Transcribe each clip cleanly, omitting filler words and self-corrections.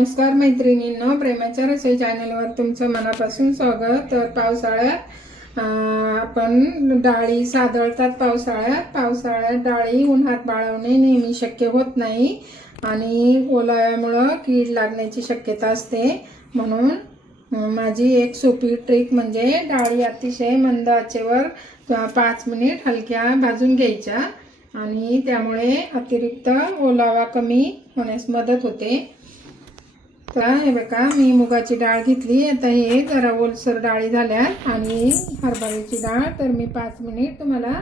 नमस्कार मैत्रिणींनो, प्रेमाच्या रसोई चॅनलवर तुमचं मनापासून स्वागत। तर पावसाळ्यात आपण डाळी सादळतात। पावसाळ्यात डाळी उन्हात वाळवणे नेहमी शक्य होत नाही आणि ओलाव्यामुळे कीड लागण्याची शक्यता असते। म्हणून माझी एक सोपी ट्रिक म्हणजे डाळी अतिशय मंद आचेवर 5 मिनिट हलक्या भाजून घ्यायच्या आणि त्यामुळे अतिरिक्त ओलावा कमी होण्यास मदत होते। तर हे बघा, मी मुगाची डाळ घेतली। आता हे जरा ओलसर डाळी झाल्या आणि हरभऱ्याची डाळ तर मी 5 मिनिट तुम्हाला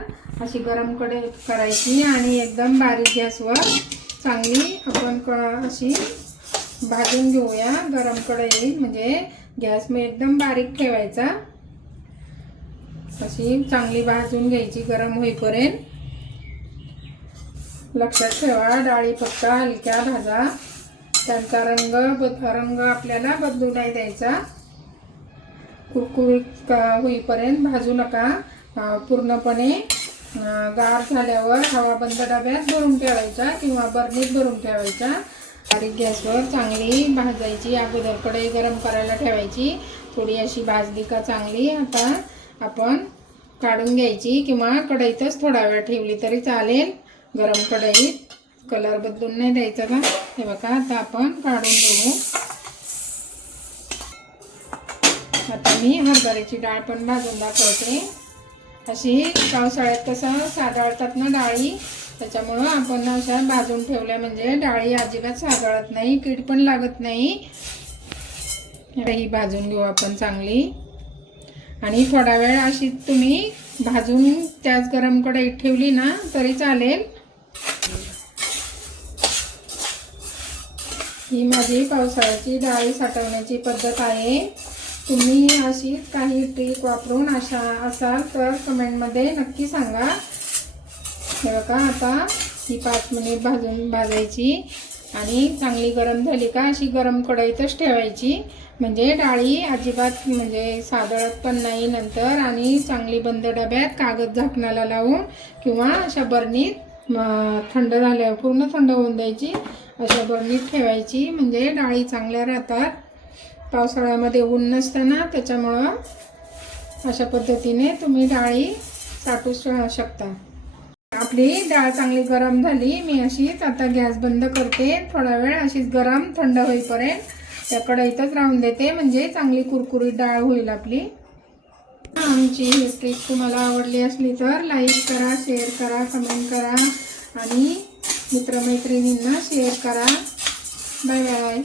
अशी गरम कढई करायची आणि एकदम बारीक गॅसवर चांगली आपण अशी भाजून घेऊया। गरम कढई म्हणजे गॅस मी एकदम बारीक ठेवायचा, अशी चांगली भाजून घ्यायची गरम होईपर्यंत। लक्षात ठेवा, डाळी फक्त हलक्या भाजा, त्यांचा रंग आपल्याला बदलू नाही द्यायचा। कुरकुरीत होईपर्यंत भाजू नका। पूर्णपणे गार झाल्यावर हवाबंद डब्यात भरून ठेवायचा किंवा बरणीत भरून ठेवायचा। बारीक गॅसवर चांगली भाजायची। अगोदर कढई गरम करायला ठेवायची, थोडी अशी भाजली का चांगली आता आपण काढून घ्यायची किंवा कढईतच थोडा वेळ ठेवली तरी चालेल। गरम कढईत कलर बदलून नाही द्यायचा का। हे बघा, आता आपण काढून घेऊ। आता मी हरभऱ्याची डाळ पण भाजून दाखवते। अशी पावसाळ्यात कसं सादळतात ना डाळी, त्याच्यामुळं आपण अशा भाजून ठेवल्या म्हणजे डाळी अजिबात सादळत नाही, कीड पण लागत नाही। ही भाजून घेऊ आपण चांगली आणि थोडा वेळ अशी तुम्ही भाजून त्याच गरम कढईत ठेवली ना तरी चालेल। ही माझी पावसाळ्याची डाळी साठवण्याची पद्धत आहे। तुम्ही अशी काही ट्रिक वापरून असाल तर कमेंटमध्ये नक्की सांगा। हे बघा, आता ही 5 मिनिट भाजायची आणि चांगली गरम झाली का अशी गरम कढईतच ठेवायची म्हणजे डाळी अजिबात म्हणजे सादळत पण नाही नंतर। आणि चांगली बंद डब्यात कागद झाकणाला लावून किंवा अशा बरणीत थंड झाल्यावर पूर्ण थंड होऊन द्यायची, अशा बरणीत ठेवायची म्हणजे डाळी चांगल्या राहतात। पावसाळ्यामध्ये ऊन नसतं ना, त्याच्यामुळं अशा पद्धतीने तुम्ही डाळी साठवू शकता। आपली डाळ चांगली गरम झाली, मी अशीच आता गॅस बंद करते। थोडा वेळ अशीच गरम थंड होईपर्यंत त्या कढईतच राहून देते म्हणजे चांगली कुरकुरीत डाळ होईल आपली। आमची ही ट्रिक तुम्हाला आवडली असली तर लाईक करा, शेअर करा, कमेंट करा आणि मित्रमैत्रिणींना शेअर करा। Bye bye.